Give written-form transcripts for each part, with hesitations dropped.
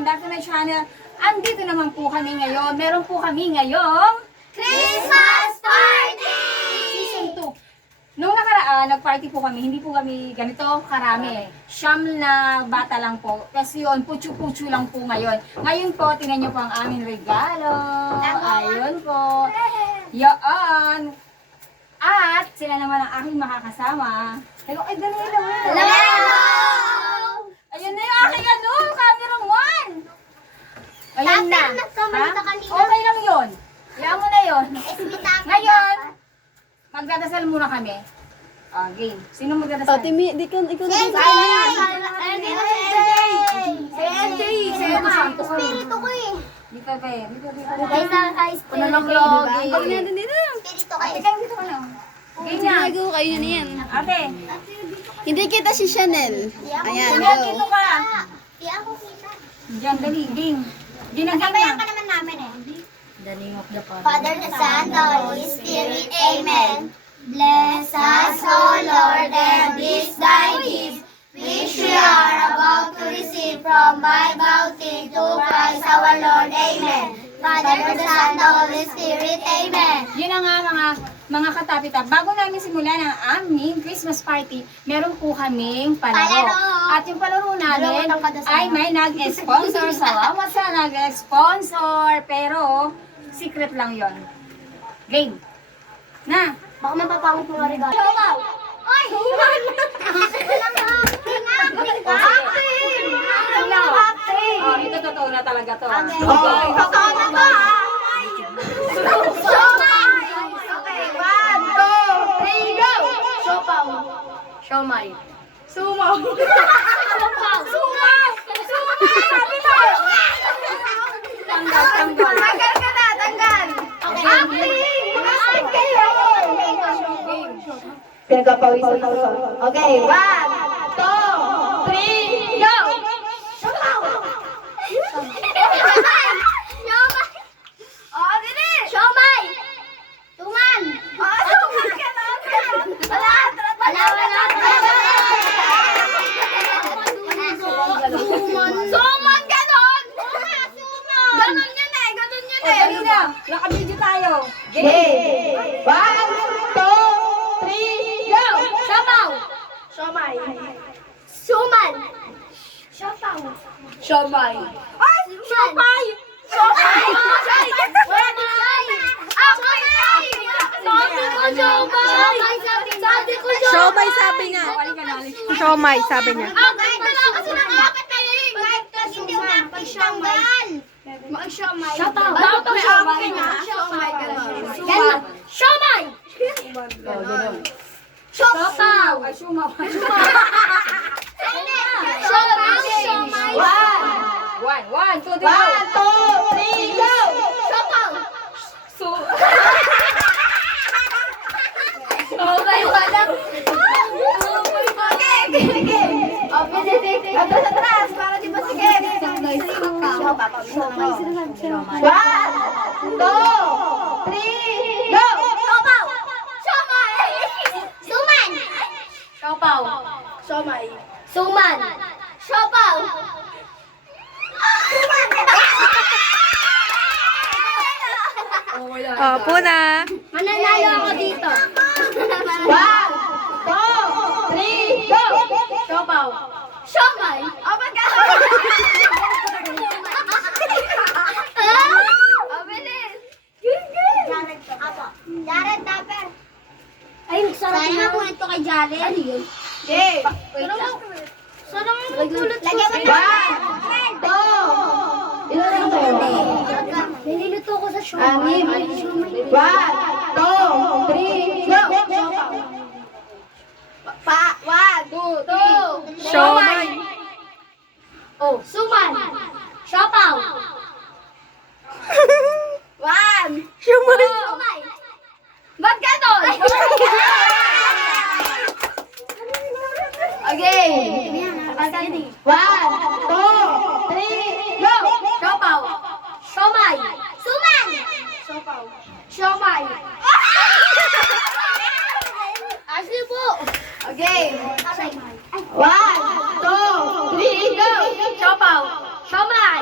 welcome back to my channel. Andito naman po kami ngayon. Meron po kami ngayong Christmas Party! Season 2. Nung nakaraan, nag-party po kami. Hindi po kami ganito karami. Siyam na bata lang po. Kasi yun, putsu-putsu lang po ngayon. Ngayon po, tingnan niyo po ang aming regalo. Ayun po. Yaan. At sila naman ang aking makakasama. Hello, ay dali naman. Hello! Ayun na yung aking cameraman. Ayun na. Tapos nagkamali ka kanina. Okay lang yun. Yan mo na yun. Esmitaka. Ngayon, magdadasal muna kami. Game. Sino magdadasal? Di ka Ayun dito si LJ! Si LJ! Si Ayun LJ! na, espiritu ko eh. Dito kayo. Dito. Guys, naka-espiritu. Ano lang lagi? Pag natin dito. Espiritu kayo. Ikaw dito ka na. Game na. Ginagawa kayo na yan. Ate. Hindi kita si Chanel. Ayan, Chanel, dito go. ka. Di ako kita. Diyan, dali. Game. Ginagame Kabayan na. ka naman namin eh. The name of the Father, the Son, the Holy Spirit. Amen. Bless us, O Lord, and this thy gift, which we are about to receive from thy bounty to Christ our Lord. Amen. Father, the Son, the Holy Spirit. Amen. Yun na nga mga katapita. Bago namin simulan ang aming Christmas party, meron po kaming palaro. Palaro. At yung palaro namin Dalawang tangkad na ay may nag-sponsor. Salamat sa nag-sponsor. Pero, secret lang yon. Game. Na. Baka mapapangit mo nga regalo. Showaw! Oy! Walang acting! Oh, ito totoo na talaga to. Okay, totoo na to ah! Siomay! Okay, 1, 2, 3, go! Siopaw. Siomay. Sumaw. Sumaw. Sumaw! Sabi mo! Tanggal. Tanggal ka na, tanggal! Okay. Acting! Acting kayo! Pinagpapawisan ako. Okay, 1, 2, 3, go! Siopaw! Siomay! Oh, dili! Siomay! Tuman! Oh, tuman ka na! Wala! Suman ganon! Suman! Ganon yun eh! Ganon yun Oh, dali na. Naka-video tayo. Okay! 1, 2, 3, go! Siopaw! Siomay! Suman! Siopaw! Siomay. Ay! Siomay! Siomay! Siomay! Ako yun! Sabi ko siomay! Sabi ko Siomay sabi niya. Balik ka na. Siomay sabi niya. Okay, ito lang kasi nakakapit tayo eh. Kahit hindi mo mag-siomay. Mag-siomay. Siopaw! Dapat may acting, ha? Siomay ganon. Siomay! Siopaw! Ay, sumaw. Siomay! 1, 2, 3, 1, 2, 3, go! Siopaw! Okay, wala. Okay. Oh, piniti. Atras, para di ba sige? 1, 2, 3, go! Siopaw! Siomay! Suman! Siopaw. Siomay. Suman! Siopaw! Opo na. Mananalo ako dito. 1, 2, 3, go! Siopaw. Siomay! Oh, ba't ka? Oh, bilis! Jared to. Apo. Jared, Dapper. Ay, sarap na po ito kay Jared. Ano yun? Okay. Sarap mo magpulot sa lagyan mo 1, 2, ilan lang tayo? Niluluto ko sa siomay. 1, 2, 3, go! 1, 2, 3. Siomay. Oh, suman. Siopaw. 1, Siomay. Siomay. Ba't ganon? Okay. 1, 2, 3, go! Siopaw. Siomay. Suman. Siopaw. Siomay. Asli po. Okay. 1, 2, 3, go! Siopaw. Siomay.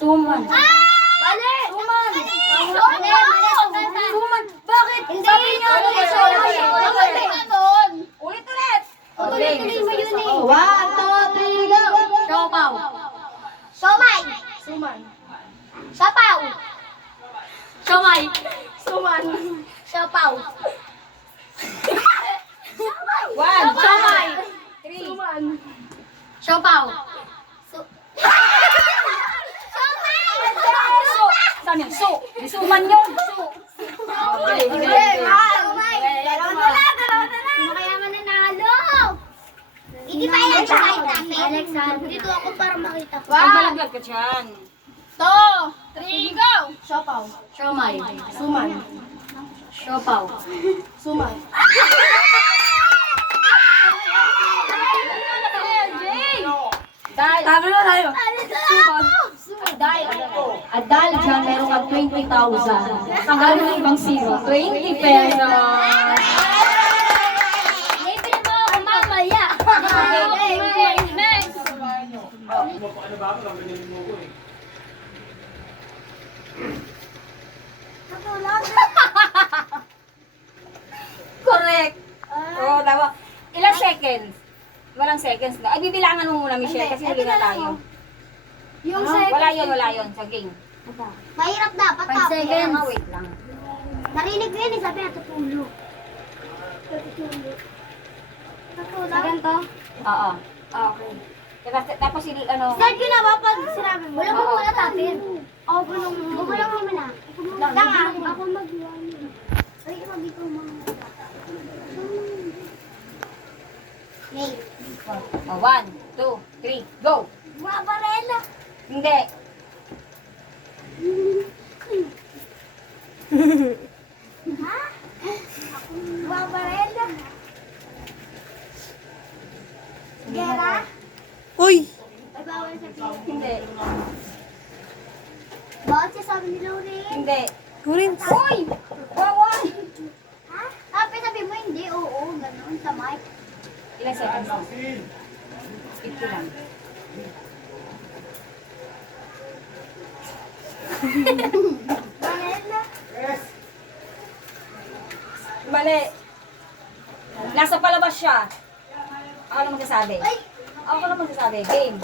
Suman. Mali! Suman! Suman. Bakit? Sabi niya ano yung suman. Ulit. Tuloy mo yun eh. 1, 2, 3, go! Siopaw. Siomay! Suman. Sapaw! Siomay. Suman. Siopaw! 1. Siomay. 3. Suman. Siopaw. So. Saan yan? So. May suman yun. So. Okay. Dalawa na lang. Sino kaya mananalo? Hindi pa yan Alexa, dito ako para makita ko. Pagbalaglag ka dyan. 2, 3, go! Siopaw. Siomay. Suman. Siopaw. Suman. Dahil, Tama na tayo. dahil dyan, meron kang 20,000. Tanggalin mo yung ibang zero. 20 pesos. Libre mo ako mamaya. Next! Correct. Oo, tama. Ilang seconds? Walang seconds na. Ay, bibilangan mo muna, Michelle, kasi huli na tayo. Yung Wala yun sa game. Mahirap dapat 5 tapos. seconds. Wait lang. Narinig ko yun eh, sabi natutulog. Ganito? Oo. Okay. Tapos, ano, Start ko na ba pag sinabi mo? Wala mo muna tapin. Oo, gulong mo. Gulong mo na. Tanga, ako mag-iwan. Ay, mag-ikaw mga. Wait. 1, 2, 3, go! Mga barela. Hindi. Ha? Mga barela. Gera? Uy! Ay, bawal sabihin. Hindi. Bakit siya sabi ni Lauren? Hindi. Hurin. Uy! Bawal! Ha? Tapos sabi mo hindi, oo, ganun, sa mic. Ilang seconds na? 50 lang. Barela. Mali. Nasa palabas siya. Ako lang magsasabi. Ay! Ako lang magsasabi. Game.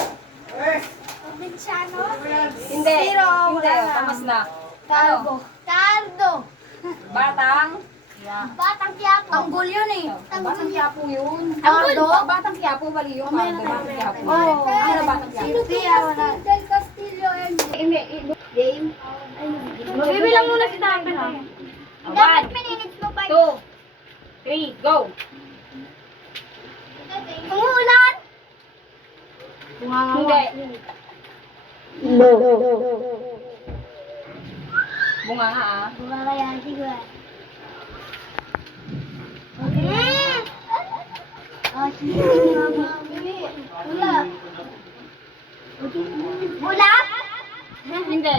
Provinciano? Hindi. Zero. Hindi. Wala na. Tamas na. Cardo. Cardo. Batang. Batang Quiapo. Tanggol yun eh. Batang Quiapo yun. Tanggol? Batang Quiapo. Mali yung Batang Quiapo. Oo. Ano Batang Quiapo? Del Castillo and Game. Mabibilang muna si Tapin ha. 1, minutes mo pa. 2, 3, go! Umuulan? Hindi. Bunga nga ah. Bunga kaya siguro. Wala. Wala? Hindi.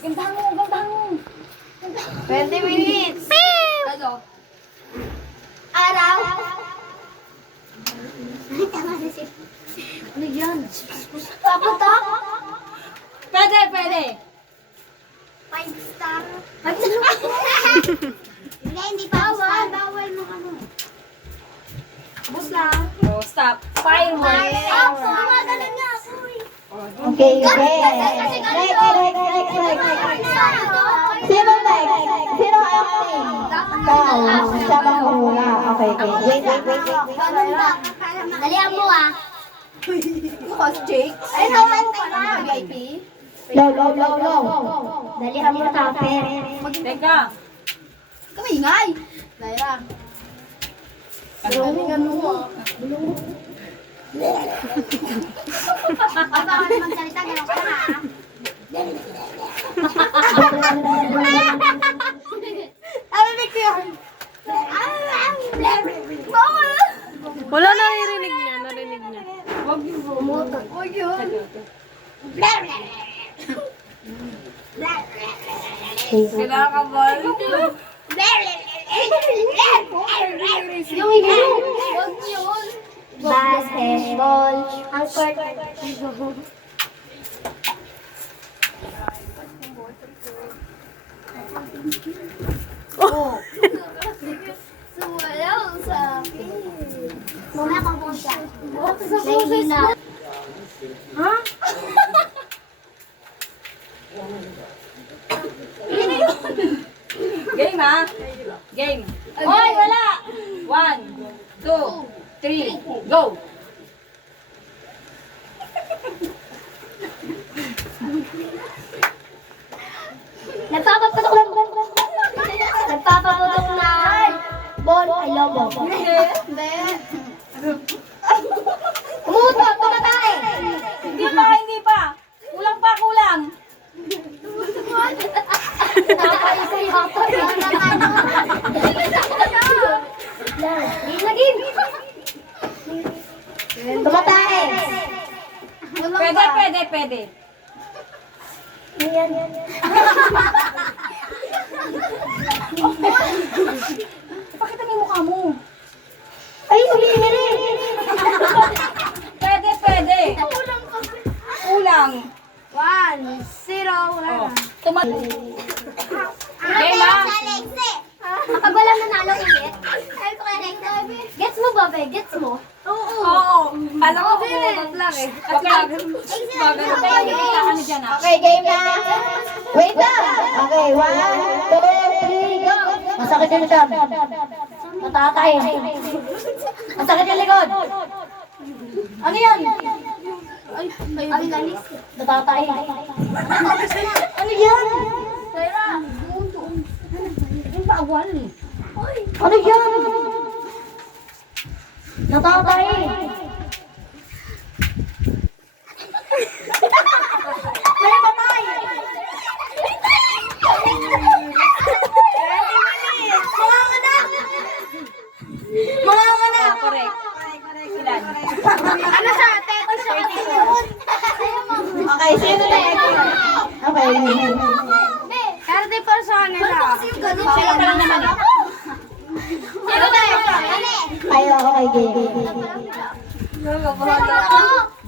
Gandang mo. 20 minutes! Ano? Araw? Ay, tama na si... Ano yan? Paputok? Pwede. 5 star? Hindi pa. Bawal mo ano. Bus na. Oh, stop. Fireworks. Gumagalan nga ako eh. Okay, next. Sino next? Sino acting? Ikaw. Siya ba muna? Okay. Wait. Dalihan mo ah. Cost Jake? Ay, naman ka. VIP? Low. Dalihan mo tapin. Teka. Kamingay! Naira. Galingan mo. Ang bawal magsalita, gano'n ka na ah. Narinig ko yun. Bawal! Wala, narinig niya. Huwag yun. Kinakabal. Yung yun. Huwag yun. Basketball. Ang court. Sumayaw sa akin. Mamaya kang pumunta. Nahihina. Ha? Game ha? Game. Hoy, wala! 1, 2, 3, go! Nagpapaputok ng ball. Ay, lobo. Hindi. Umutot, tumatay. Hindi pa. Kulang pa, kulang. Napaisay ako. Lagin. Tumatay. Pwede. Yan. Pakita mo yung mukha mo. Ay, humihiri. Pwede. Kulang. 1-0. Wala Oh. na. Game ha? Kapag walang nanalo ulit. Gets mo ba, Be? Gets mo? Oo. Alam ko kumukot lang eh. Ano dyan ha? Okay, game na. Wait lang. Okay, 1, 2, 3, go. Masakit yung likod. Matatay. Masakit yung likod. Ano yan? Ang galis. Matatay. Ano yan? Yung bawal eh. Ano yan? Natatay. May patay. Mga anak. Correct. Ilan? Ano siya? Teto siya. Okay, sino na yan? Okay. Karte para sa kanila. Sila pa lang naman eh. Sino na yan? Ayaw ako kay game.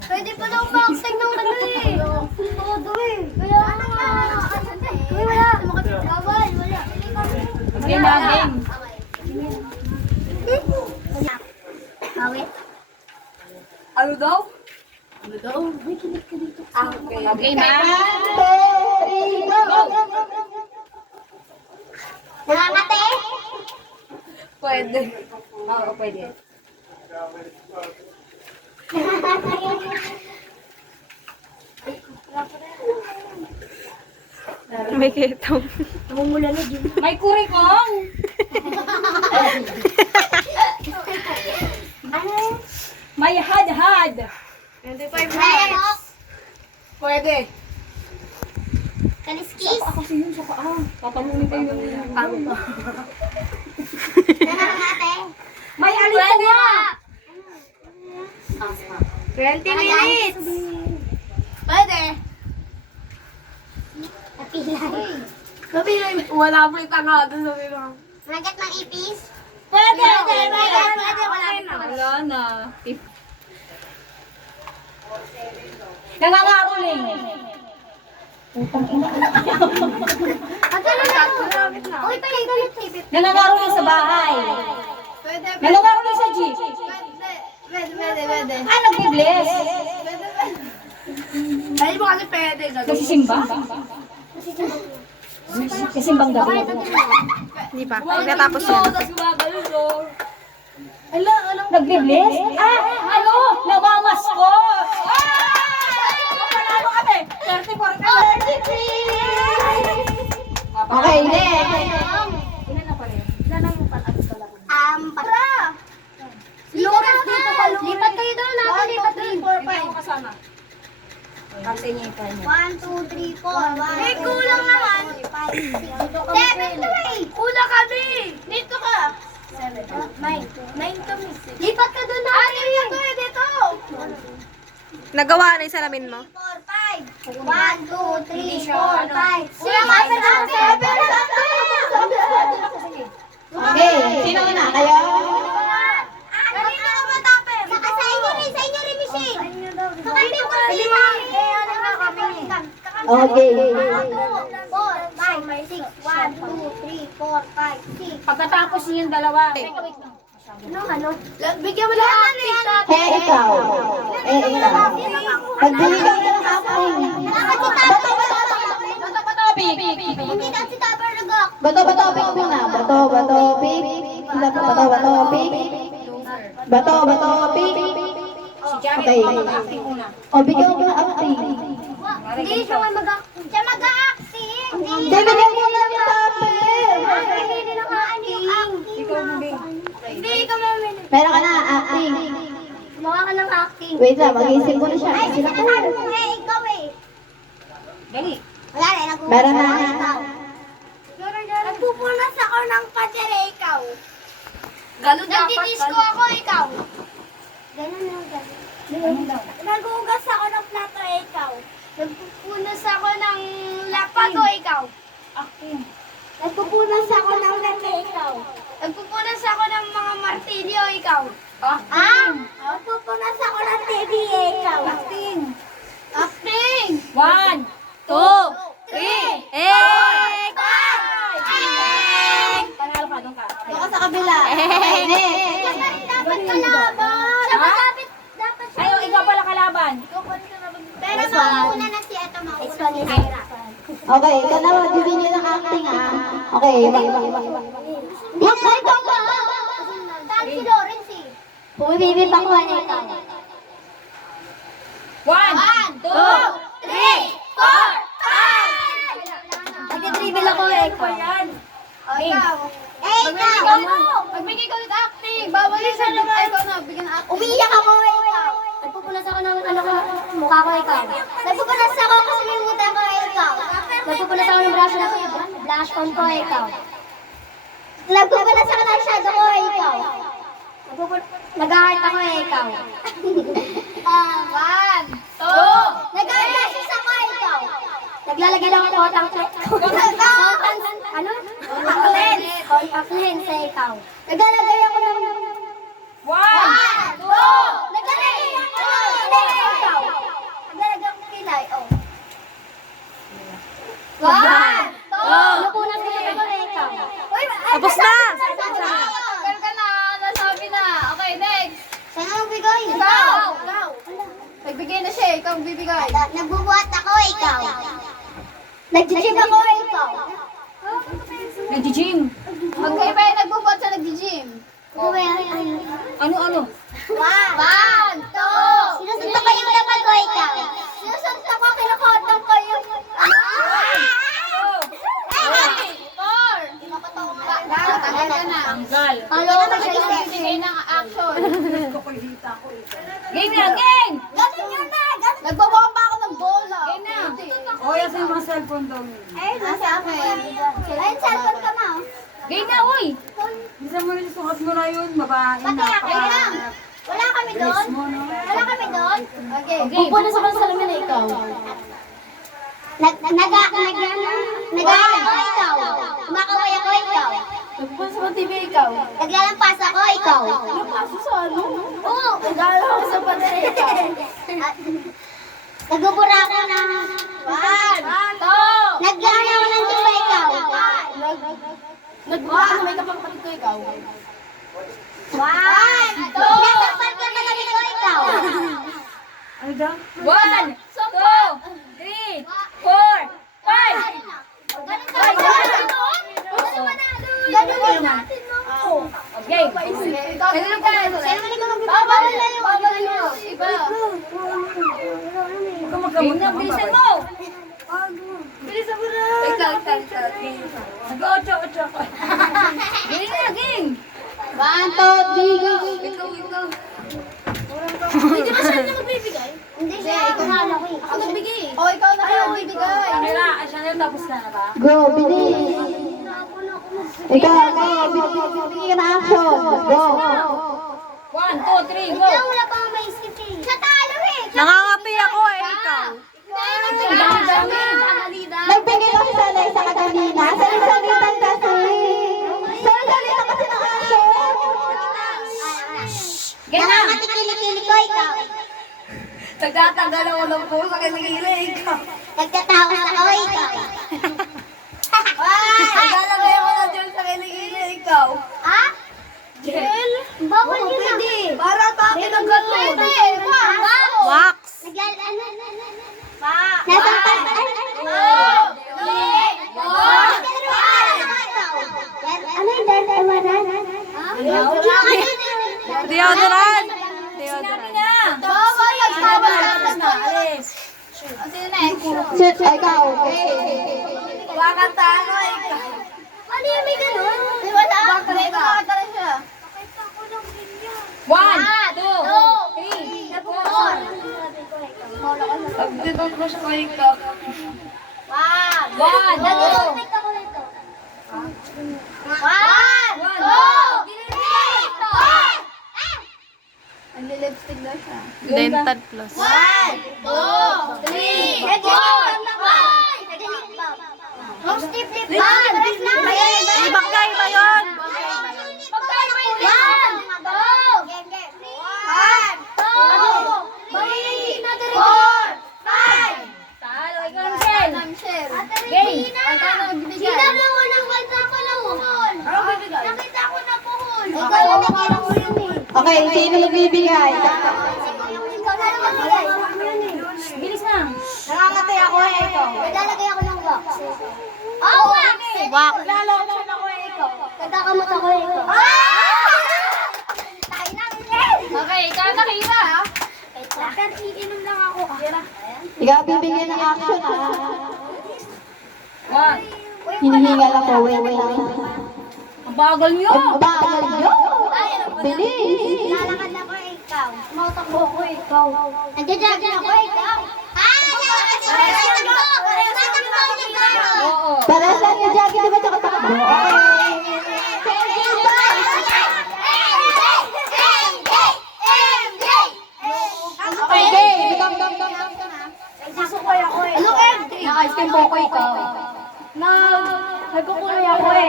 Pwede pa daw boxing ng ano eh. Todo eh. Kaya ano nga. Uy, wala. Bawal, wala. Game ha, game. Awit. Ano daw? Okay. Game ha? 1, 2, 3, go. Nangangate? Pwede. Oo, pwede. May kitong. May kurikong. Ano? May had-had. 25 minutes. Pwede. Kaliskis? Kasi yun sa paa. Tatamunin kayo yung Nangangate? May alipunga. 20 minutes. Pwede. Napilay. Wala mo itanga doon sa mga. Nagat ng ipis? Pwede. Pwede. Wala na. Wala na. Nangangaroling. Uy, tayo. Nangangaroling sa bahay. Pwede. Nangangaroling sa jeep. Pwede. Ah, nagbibless. Dahil mo kasi pwede. Kasi simba? Kasi simbang gabi. Hindi pa. Pagkatapos yan. Nagbibless? Ah, ano? Namamas ko. Panalo kami. 34. Okay, next. Ilan na pala yun? Para! Lawrence, dito ka, Lawrence. Lipat kayo doon, ako lipat doon. 4, 5. kasama. Para sa inyo yung time. 1, 2, 3, 4. May kulang naman. 7 to 8. Kulang kami. Dito ka. 7, 9 kami. Lipat ka doon natin. Lipat ko dito. Nagawa na yung salamin mo? 4, 5. 1, 2, 3, 4, 5. Sila kasi natin. Okay, sino na? Kayo? Kanina ka matapin. Naka-7 Kakandi ko kasi mami. Ano na kami? Okay. 4, 5, 6. 1, 2, 3, 4, 5, 6. Pagkatapos niyo yung dalawa. Teka, wait lang. Ano? Bigyan mo lang acting. Ikaw. Ikaw. Pagbili ka ng acting. Hindi na si Tabar nag-act. Bato, pick muna. Bato, pick. Bato, pick. Si Jared, Okay. mag-acting muna. O, bigyan mo ng acting. Hindi siya mag-acting. Siya mag-acting. Hindi, bigyan mo lang yung topic. Hindi na ka-acting. Hindi ka mamili. Meron ka na, acting. Mukha ka ng acting. Wait lang, mag-iisip mo na siya. Ay, sinasabi mo nga ikaw eh. Dali. Wala rin, Meron na. Nagpupunas ako ng patere, ikaw. Nagdidisco ako, ikaw. Ganun lang, ganun. Nagugas ako ng plato, ikaw. Nagpupunas ako ng lapago, ikaw. Acting. Nagpupunas ako ng latte, ikaw. Nagpupunas ako ng mga martilyo, ikaw. Acting. Nagpupunas ako ng TV, ikaw. Acting. Acting! 1, 2, 3, 4, 5! Panalo ka, doon ka. Baka sa kabila. Dapat kalaban. Siya dapat siya. Ayaw, ikaw pala kalaban. Pero mauna na si Eto, mauna si Ira. Okay, ikaw na magbibigay ng acting Okay, Yes, ikaw ba? Saan si Lawrence eh? Pumibibip ako na ikaw. 1, 2, 3, 4, 5! Nag-dribble ako ikaw. O, ikaw. Ikaw! Magbigay ka ulit acting. Bawal yung sa ikaw na. Bigyan ng acting. Umiiyak ako, ikaw. Nagpupunas ako ng mukha ko, ikaw. Nagpupunas ako kasi yung muta ko, ikaw. Nagpupunas ako ng blush on ko, ikaw. Nagpupunas ako ng shadow ko, ikaw. Nag-heart ako, ikaw. 1, 2. Nag-eyelashes ako, ikaw. Naglalagay lang ako ng ano? Contact lens, ikaw. Naglalagay ako ng 1, 1, 2. Naglalagay ako ng kilay, ikaw. Naglalagay ako ng kilay, oh. 1, 2. Napunas ko na ako, ikaw. Tapos na! Pero ka na, nasabi na. Okay, next. Saan ang bigay? Ikaw. Nagbigay na siya. Ikaw ang bibigay. Nagbubuhat ako, ikaw. Nag-gym ako, ikaw. nag-gym. Magkaiba yung nagbubuhat sa nag-gym. Ano? 1, 2. Sinusunta ko yung laban ko, ikaw. Sinusunta ko, kinukotong ko yung... 4. Tagal ka na. Tanggal. Ano na siya yung Bigay ng action. Game na, game! Ganun yun na! Nagbabomba ako ng bola. Game na. O, yan sa mga cellphone daw. Ay, nasa akin. Ayun, cellphone ka na. Game na, uy! Bisa mo rin sukat mo na yun, babae. Pati ako lang. Wala kami doon. Wala kami doon. Okay. Pupunas ako sa salamin na ikaw. Nag-aaral ako, ikaw. Kumakaway ako, ikaw. Nagpupunas ako TV ikaw. Naglalampas ako, ikaw. Nagpaso sa ano? Oo. Nag-aaral ako sa pader ikaw. Nagbubura ako ng... 1, 2. Nag-ano ako ng tuwa, ikaw. Nagbuka ako may kapangpatid ko ikaw. 1, 2. Nasakpan ka na kami ko, ikaw. Ano daw? 1, 2, 3, 4, 5! Ganun ka. Ganun natin mo. Okay. Ganun ka. Sa'yo naman ikaw magbibigay. Bawal na yun. Bawal yun. Iba. Game na, bilisan mo! Bilisan mo na. Ikaw. Nag-8 ako. Game na, game! 1, 2, 3, go! Ikaw. Hindi ba siya na magbibigay? Hindi siya. Ikaw na ako eh. Ako nagbigay. O, ikaw na kayo bibigay. Chanela, Chanela, tapos ka na ba? Go, bilis! Ikaw, bibigyan ka na action. Go! 1, 2, 3, go! Ikaw wala pang maisip eh. Sa talo eh. Nangangapi ako eh. Ikaw. Nagbigay lang si Sanay sa kaganina. Salitan kasi. Salitan kasi ng action. Game na! Nangangatikili-kili ko, ikaw. Nagtatanggal ako ng puso sa kilikili. Nagtatawa ako ikaw. Naglalagay ako ng gel sa kilikili. Ikaw. Ha? Gel? Bawal yun ah. Para takin ang gato. Wax. Nasaan pa? Ano yung darawanan? Deodorant. Sinabi na. Bawal yan. Alis na, alis. Sino next? Shit, ikaw. Wakanta ano ikaw. Ano yung may ganun? Wakanta rin siya. 1, 2, 3, 4. Pagdidol ko siya kay ikaw. 1, 2. Nagli-lipstick na siya. Dental Plus. 1, 2, 3, 4, 5. Yung stiff lip balm. Ibang iba yun. Talo, ikaw ang shell. Game. Sinabi mo ng kanta ko na puhol. Nakita ko na puhol. Ikaw na nakita ko yun eh. Okay, sino nagbibigay? Ikaw na nagbigay. Bilis na. Nangangatay ako ikaw. Naglalagay ako ng wax. Oh, wax! Wax. Lalotion ako ikaw. Nagkakamot ako ikaw. Tayo na, Okay, ikaw nakita ha. Pero iinom lang ako. Ikaw bibigyan ng action ah. 1. Hinihingal ako, wait lang. Ang bagal nyo. Ang bagal nyo. Bilis. Lalakad ako ikaw. Matakbo ako ikaw. Nandiyan ako ikaw. Tatakbo ako ikaw. Oo. Para saan yung Jackie, di ba tsaka takbo? Okay, game. Susukoy ako eh. Ano MJ? Naka-ice cream po ko ikaw. Nagkukuloy ako eh.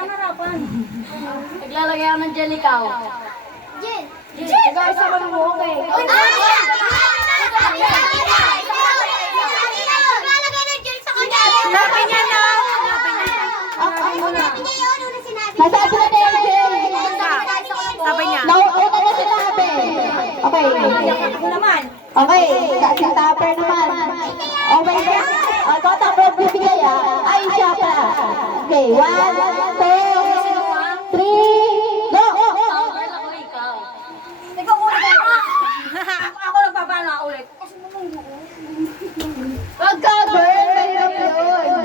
Harapan. Naglalagay ako ng gel ikaw. Jen! Ikaw isa ka ng buhok eh. Sinabi niya na! Nasaan sila ni MJ? Sabi niya. Nauuna na sinabi. Okay. Ako naman. Okay, si Tupper naman. Okay, ako takbo bibigay ah. Ay, siya pa. Okay, 1, 2, 3, go! Ako ikaw. Ikaw ulit ka. Ako nagpapala ako ulit. Kasi naman Mag-cover, mahirap yun.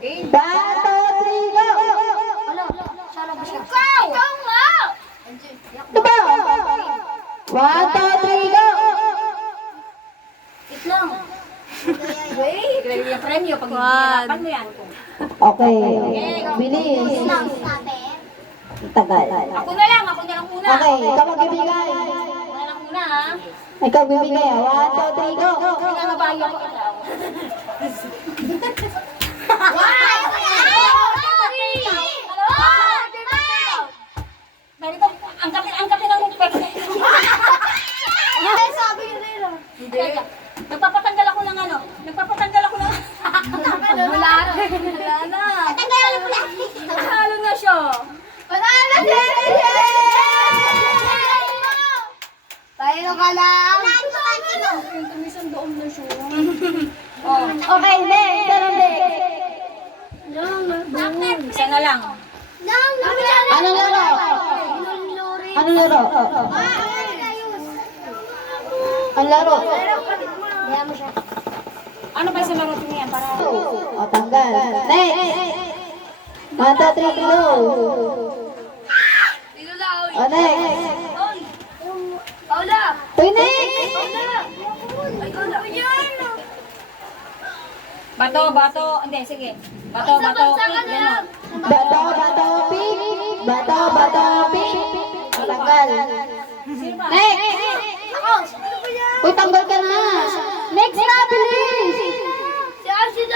Game. 1, 2, 3, go! Ikaw! Ikaw nga! Diba? 1, 2, 3, go! Wait lang. Wait. Ilagay yung premyo pag hihirapan mo yan. Okay, bilis. Tagal. Ako na lang una. Okay, ikaw magbibigay. Ako na lang una ha. Ikaw bibigay ah. 1, 2, 3, go! Hindi nga mabayo ako ikaw. Ganito, angkapin ang mukha. Sabi niya nila. Hindi. Nagpapatanggal ako ng ano. Wala na. Natalo na siya. Tayo ka lang. Oh. Okay, next. Pero next. Isa na lang. Anong laro? Anong laro? Ang laro. Ano ba sa laro niya para? O, tanggal. Next. 1, 2, 3, go. O, next. Paula! Uy, next. Bato. Hindi, sige. Bato, pink, gano'n. Bato, pink. Bato, pink. O, tanggal. Sino ba? Next. Uy, tanggal ka na. Next na, bilis.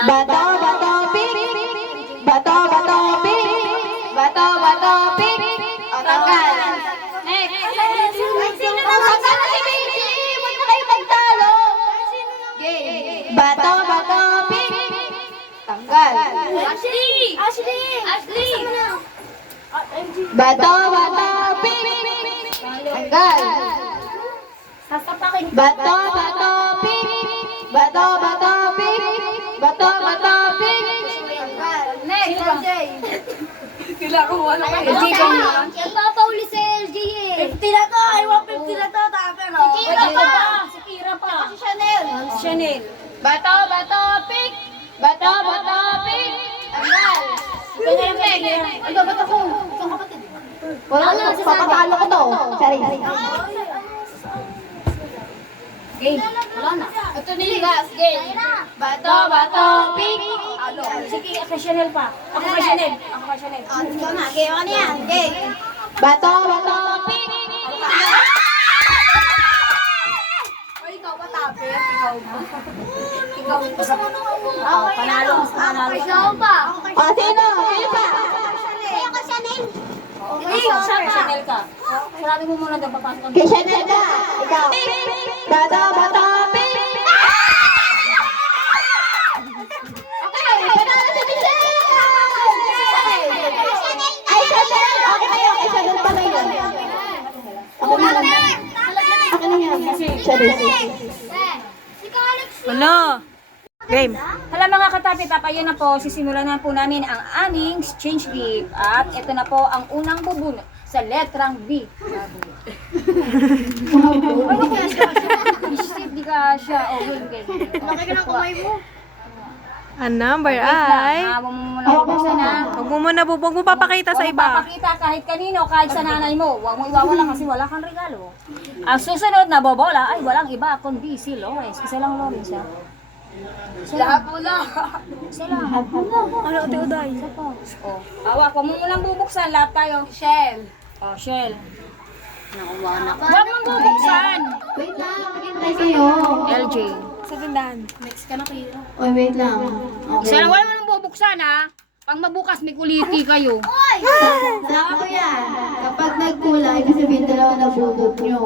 Bato, pink. Bato, pink. Bato, pink. O, tanggal. Next. Sino na si Baby? Tanggal. Ashley! Ashley! Bato, pink. Tanggal. Sasapakin ko. Bato, pink. Bato, pink. Bato, pink. Next, LJ! Kailangan ko wala kayo. LJ ka na. Nagpapauli si LG eh. 50 na to. I want 50 na to. Tama no? Si Kira pa. Si Chanel. Chanel. Bato, pink. Bato, pink. Tanggal. Ano ba ako? Isang kapatid. Wala, papatalo ko to. Sorry. Game. Wala na. Ito niligas, game. Bato, pink. Ano? Sige, kay Chanel pa. Ako kay Chanel. Ako kay Chanel. Ikaw na, game ano yan? Game. Bato, pink. Ay, ikaw matapit. Ikaw ba? Ikaw. Panalo. Panalo. Ikaw pa. O, sino? Sino pa? Sa'yo ko Chanel. Hindi, siya pa. Chanel ka. Sabi mo muna daw papasok ka. Kay Chanel ka. Ikaw. Bato, pink. Okay, panalo si Michelle! Ay, Chanel! Okay na yun. Kay Chanel pa na yun. Okay na lang. Okay na yan. Chanel. Ikaw, Alex. Ano? Game. Hala mga katapitap, ayun na po, sisimulan na po namin ang aming exchange gift. At ito na po ang unang bubunot sa letrang B. Ano kaya siya? Steve, di ka siya. Oh, game. Laki ka ng kamay mo. Ang number ay... Huwag mo muna bubuksan ha. Huwag mo muna huwag mo papakita sa Huwag iba. papakita kahit kanino, kahit sa nanay mo. Huwag mo iwawala kasi wala kang regalo. Ang susunod na bobola ay walang iba kundi si Lawrence. Isa lang Lawrence ha. Lahat mo lang. Isa lang. Ano, Ate Uday? Oh, hawak. Huwag mo munang bubuksan. Lahat tayo. Shell. Oh, Shell. Huwag mong bubuksan. Wait lang, maghintay kayo. LJ. Sa tindahan. Oy, wait lang. Isa lang, wala mo nang bubuksan ha. Pag mabukas, may kuliti kayo. Saan ko yan? Kapag nagkulay, ibig sabihin dalawa na bubog nyo.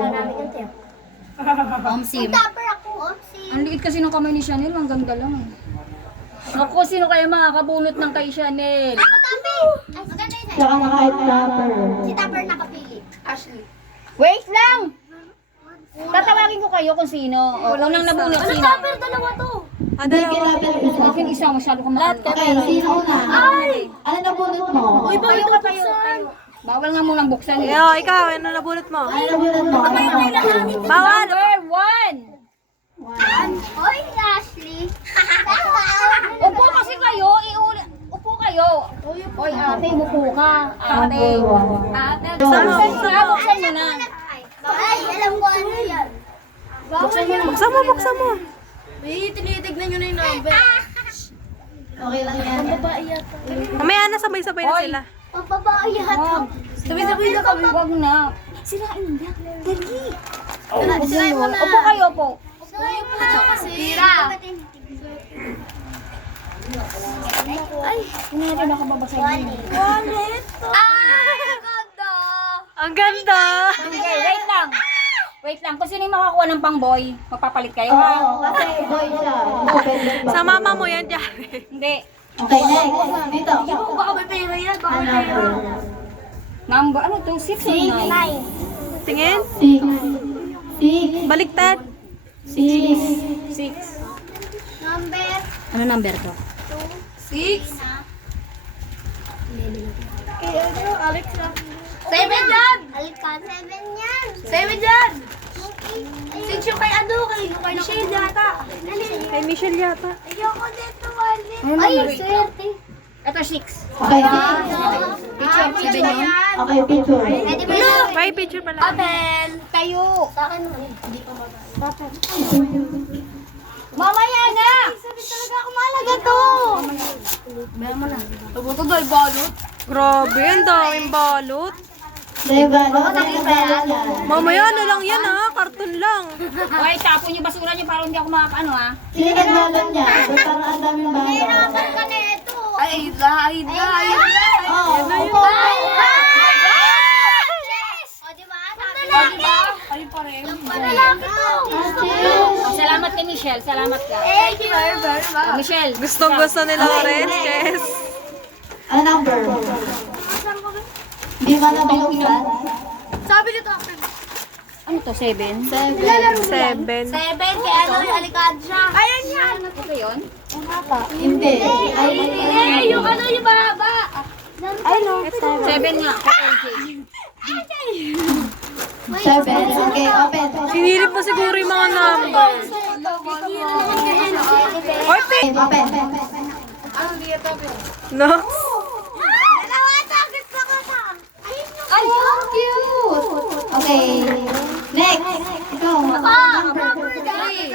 Tupper ako. Ang liit kasi ng kamay ni Chanel, ang ganda lang eh. Naku, sino kaya makakabunot ng kay Chanel? Ako, Tupper. Ay, maganda yun eh. Tsaka na kahit topper. Si Tupper nakapili. Ashley. Wait lang! Tatawagin ko kayo kung sino. O, unang nabunot sino. Tupper, dalawa to. Hindi, kailangan isa. Akin isa, masyado kang lahat. Okay, sino una? Ano na bunot mo? Uy, kayo. Bawal nga munang buksan eh. Yo, ikaw, ano nabulot mo? Ano na bunot mo? Bawal! Number 1! Hoy, Ashley. Upo kasi kayo, upo kayo. Oy, ate, upo ka. Ate. Ate, buksan mo na. Ay, alam ko ano yan. Buksan mo na. Buksan mo. Tinitignan nyo na yung number. Okay lang yan. Mamaya na, sabay-sabay na Hoy. sila. Ang babae yata. Sabi-sabi na kami. Huwag na. Sirain na. Dali. Sirain mo na. Upo kayo po. Tira. Hindi natin nakababasahin. Ang ganda! Okay, wait lang. Wait lang. Kung sino yung makakuha ng pang-boy, magpapalit kayo Oo, ha? kasi boy siya. Independent ba? Sa mama mo yan, Jari. Hindi. Okay, next. Dito. Baka may pera yan. Baka Ano may pera. number? Number, ano to? 6 or 9? Tingin. 6. Baliktad. 6. 6. Number Ano number to? 6. 7 yan. Alikan. 7 yan. 7 dyan. 6 yung kay ano, kay Michelle yata. Kay Michelle yata. Ayoko dito, Wally. Ano Ay, number ito? swerte. Ito 6. Okay, Picture, 7 yun. Okay, picture. Pwede ba yun? May picture pala. Abel, tayo. Sa akin naman. Hindi pa ba? Mamaya na! Sabi talaga ako mahalaga to. Ito doy, balot. Grabe, ang daming balot. Diba? Dapat pera yan. Mamaya, ano lang yan ha? Karton lang. Okay, tapon yung basura niyo para hindi ako makakano ha. Sino nagbalot niya? Ba't parang ang daming balot? Nahirapan ka na ito. Ay, hidla. Oo, opo. O, diba? Sabi lalaki. Ay, pareho. Lalaki to. Salamat kay Ate Michelle, salamat ka. Thank you very much. Michelle. Gustong gusto nila orange, Jess. Ano number? Di ba na binuksan? Sabi nito akin. Ano to, 7? 7. 7 kay ano, Alcantara. Ayan yan. Ano to yun? Hindi. Ay, Eh, yung ano, yung mahaba. ay no. 7 nga. Okay. 7. Okay, open. Sinilip mo siguro yung mga number. Oy, pick! Open. No? Dalawa, target pa ka sa. Ay, cute! Okay. Next. Ikaw. Number 3.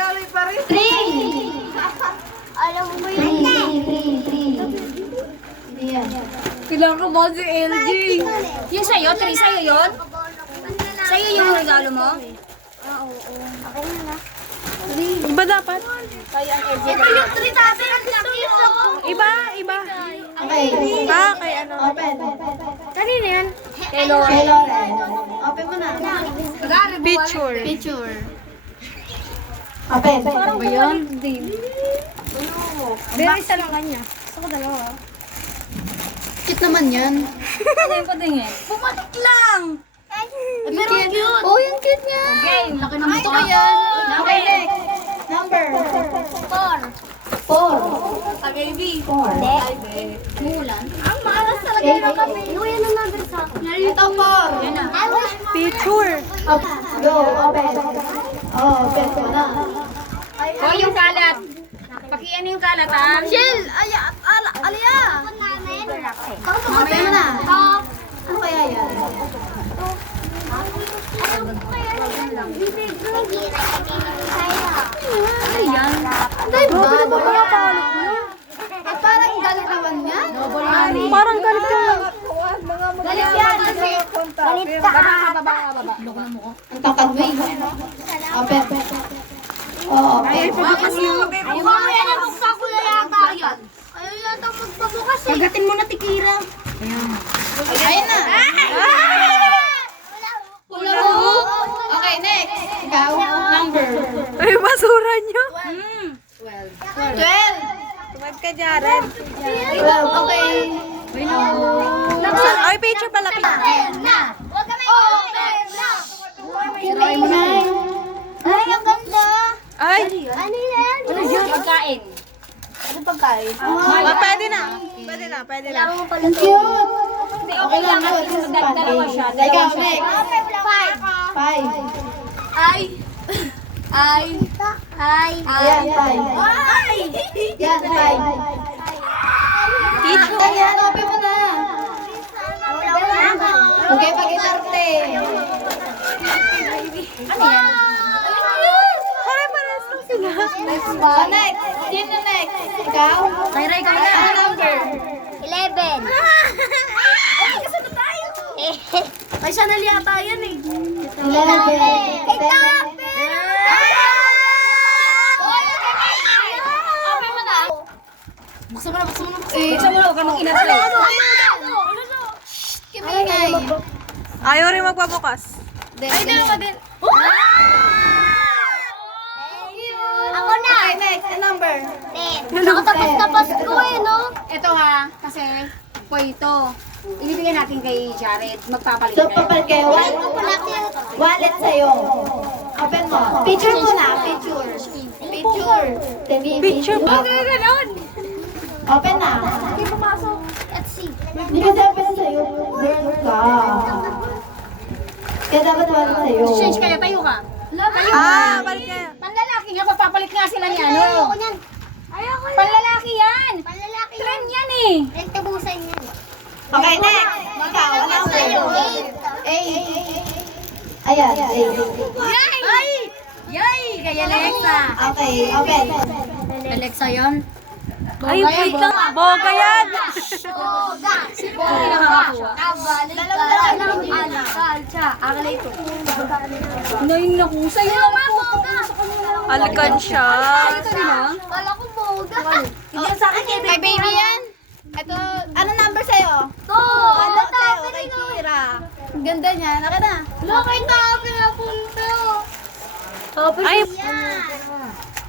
Alam mo yun. 3. Hindi yan. Kailangan ko ba si LG? Yung sa'yo, 3 sa'yo yun? Sa'yo yung regalo mo? Iba dapat? Ito yung 3 sabi. Ang laki ito. Iba, iba. Okay. Ah, kay ano? Open. Kanina yan. Kay Kay Lauren. Lauren. Open mo na. Picture. Open. Ba yun? Very isa lang kanya. Gusto ko dalawa. Cute naman yan. Ano yung patingin? Pumatik lang. Pero cute. Oh, yung cute niya. Okay, laki ng Gusto ko yan. Okay, next. Number. 4. Sa baby. 4. Mulan. Ang malas talaga yung kami. Yan ang number sa akin. Ito 4. Yan na. Picture. Go, open. Oh, open ko na. O, yung kalat. Pakian yung kalat, ha? Shell! Alia! Open mo na. Ano kaya yan? Ano yan? Parang galit naman yan. Parang galit ka lang. Galit yan! Galit ka! Baba. Ang takad mo eh. Open. Oh, open. Baka yan ang buksa ko na yata yan. Ayaw yata magpabukas eh. Pagatin mo na, Tikira. Ayun na. Okay, next. Ikaw, number. Ay, basura nyo. 12. Tumad ka, Jared. 12, okay. Ay, picture pala. Open na! Huwag kami open na! Ay, ang ganda. Ay, Ano yan? Pagkain. Ano pagkain? pwede na. Pwede na, pwede na. Kailangan mo pala Ang cute. Hindi, okay lang. At least dalawa siya. Ikaw, next. 5. Ay! Ay! Ay! Ayan, 5. Ay! Yan, 5. Picture. Ayan, open mo na. Okay, pag-itarte. Ano yan? Pare-pares lang sila. Oh, next. Sino next? Ikaw? Ray, ikaw Ano na. number? 11. Ay, kasunod tayo. Ay, Chanel yata yan eh. 11. Kay Tape! Open mo na. Buksan mo na, buksan mo na. Buksan mo na, huwag ka mong inatay. Kimingay. Ayaw rin magpabukas. Ay, dalawa din. Ako na. Okay, next. Ano number? 10. Nakatapos na Pasko eh, no? Ito ha, kasi po ito. Ibibigay natin kay Jared. Magpapalit So, kayo. papalit kayo. Wallet sa'yo. Open mo. Picture mo na. Picture. Picture. Picture ba? Ganon. Open na. Let's see. Hindi kasi open sa'yo. Girl ka. Kaya dapat wallet sa'yo. Change kayo, tayo ka. Ah, balik ka. Panlalaki nga, magpapalit nga sila ni ano. Ayoko niyan. Ayoko yan. Panlalaki yan. Panlalaki yan. Trend yan eh. Nagtabusan yan. Okay, next. Ikaw, ano sa'yo? 8. Ayan, 8. Yay! Yay! Kaya Alexa. Okay, open. Alexa yan. Ay, wait lang. Boga yan. Boga. Sino ba yung nakakakuha? Kabalik ka ng alkalsa. Akalay ko. Ano yung nakusa? Yung Boga. Alkansya. Ito nila. Kala ko boga. Hindi sa akin kay baby yan. Ito, ano number sa'yo? To. Ano sa'yo? Kay Kira. Ang ganda niya. Naka na. Lokay tabi na punto. Ay,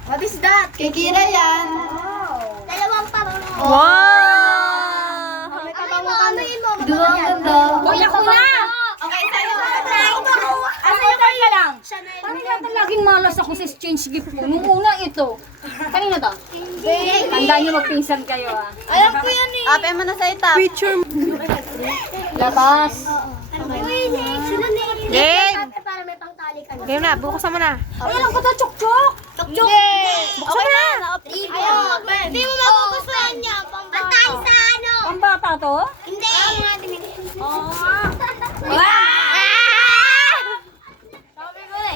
What is that? Kay Kira yan. Dalawang pa. Wow! Amoyin mo. Ang ganda. Hoy, ako na! Okay, sa'yo. Ano ka lang? Parang yata laging malas ako sa exchange gift ko. Nung una ito. Kanina to? Tandaan niyo magpinsan kayo ah. Alam ko yan eh. Ape mo na sa itap. Picture. Labas. Game! Para may pangtali ka na. Game na, bukasan mo na. Ay, alam ko to, chok-chok. Chok-chok. Buksan mo na! Ayaw. Hindi mo magugustuhan niya. Pantay sa ano? Pambata to? Hindi.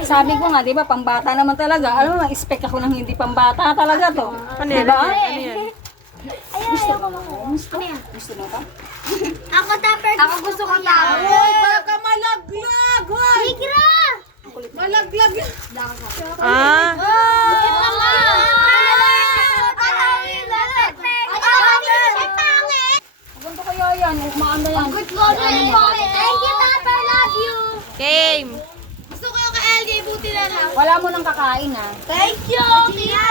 Sabi ko nga, di ba, pambata naman talaga. Alam mo, expect ako ng hindi pambata talaga to. Ano yan? Diba? Ano yan? Gusto mo ba? Gusto mo ba? Ako tupper. Ako gusto ko tupper. Hoy, baka malaglag. Hoy. Tigra! Malaglag. Ah! Ganito kaya yan, umaanda yan. Thank you, Tupper. Love you. Game! Gusto ko yung kay LJ, buti na lang. Wala mo nang kakain ah. Thank you, Kira.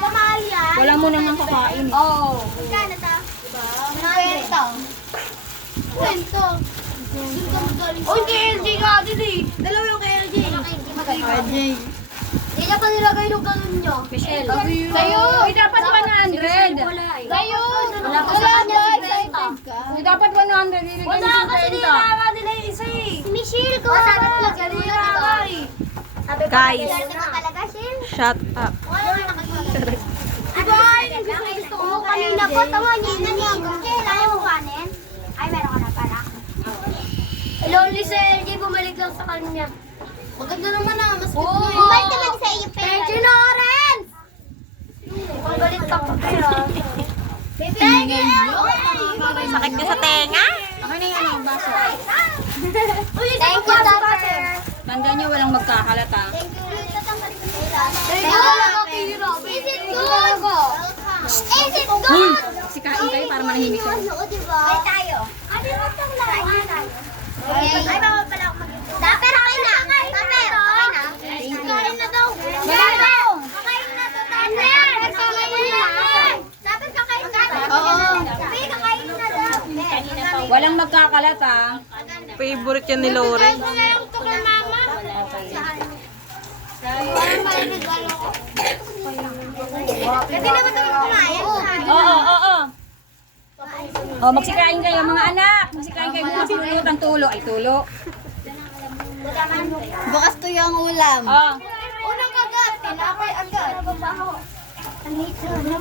Mahal yan. Wala mo nang kakain. Oh. Magkano ta? Kwento. Kwento. Uy, kay LJ ka din eh. Dalawa yung kay LJ. LJ. Hindi niya pa nilagay yung galon nyo. Michelle. Sa'yo. Uy, dapat 100. Sa'yo. Wala pa sa kanya si Uy, dapat 100. Ilagay mo Wala kasi 50. nilalaman nila yung isa eh. Si Michelle ko. Sabi ko lang. Sabi ko lang ito. Sabi ko Guys. lang ito talaga, Shil. Shut up. Diba? Gusto ko kanina po. Tawa niya. Kaya mo kanin? Ay, meron ka na pala. Lonely si LJ. Bumalik lang sa kanya. Maganda naman ah. Mas Oo. Bumalik naman sa iyo, pero. Thank you, Lawrence! Pagalit ka pa, pero. Thank you! Sakit ka sa tenga? Okay na yan ang baso. Thank you, Tupper! Tandaan niyo, walang magkakalata. Thank you, Thank you! Is it good? Is it good? Sikain kayo para manahimik kayo. Oo, diba? Ay, tayo. Abi, wag kang laruan tayo. Okay. Ay, bawal pala ako mag-ito. Tupper, okay na. Tupper, okay na. Kakain na daw. Kakain na. Kakain na to, Tupper. Kakain na. Tupper, kakain na. Oo. Abi, kakain na daw. Walang magkakalata. Favorite yan ni Loren. Ngayon to kay mama. Pwede naman ito kumain. Oo. Oh, magsikain kayo mga anak. Magsikain kayo bukas pulutan tulo. Ay, tulo. Bukas to yung ulam. Oh. Unang kagat. Tinapay agad. Ang hate na.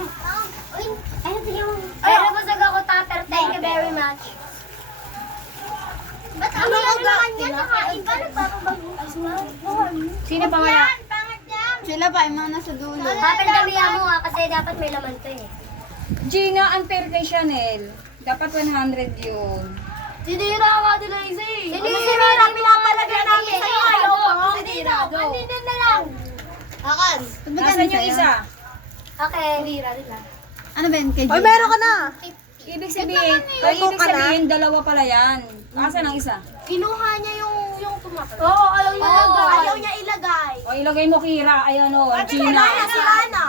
Uy, ano ito yung... Ay, nabasag ako, Tupper. Thank you very much. Ba't ang naman yan? Nakain ka? Nagpapabago. Sino pa wala? Pangat yan. Sila pa, yung mga nasa dulo. Tupper, damihan mo nga kasi dapat may laman to eh. Gina, unfair kay Chanel. Dapat 100 yun. Hindi yung nakaka nila isa eh. Sino yung sinira? Pinapalagyan namin sa'yo. Ayaw pa nga. Sinira. Andito na lang. Akan. Nasaan yung isa? Okay. Sinira nila. Ano ba yun kay Oy, meron ka na! Ibig sabihin, dalawa pala yan. Asan ang isa? Kinuha niya yung tumakas. Oo, ayaw niya ilagay. Ayaw niya ilagay. O, ilagay mo Kira. Ayan o, Gina. Si Rana.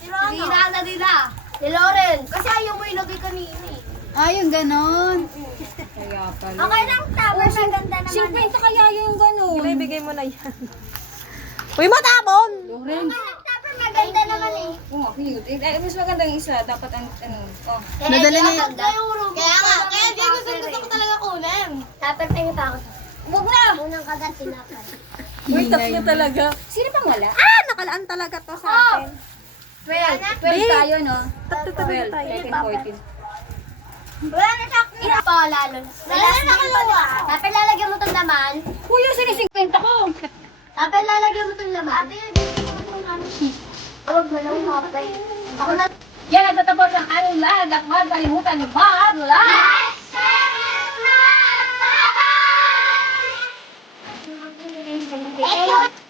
Si Rana nila. Si Lauren. Kasi ayaw mo ilagay kanina eh. Ah, yung ganon. Kaya pala. Okay lang, Tupper. Maganda naman. 50 kaya yung gano'n. Ibibigay mo na yan. Uy, matapon! Loren. Tupper, maganda naman eh. Oo nga, cute. Mas maganda yung isa. Dapat ang, oh. Nadala niya. Kaya nga, kaya di gusto ko talaga kunin. Tupper, tingin pa ako. Huwag na! Unang kagat, tinapay. Uy, tatlo talaga. Sino pang wala? Ah! Nakalaan talaga to sa akin. 12 tayo, no? Tatlo talaga 12, tayo. 13, 14. Wala na sa akin. Ito, lalo. Wala na sa kalawa. Tupper, lalagyan mo itong laman. Kuya, sinisinkwenta ko! Tupper, lalagyan mo itong laman. Huwag mo lang mapay. Ako na. Yan, nagtatapos ang anong lahat. At huwag kalimutan ni Bahar Lahat! Thank you.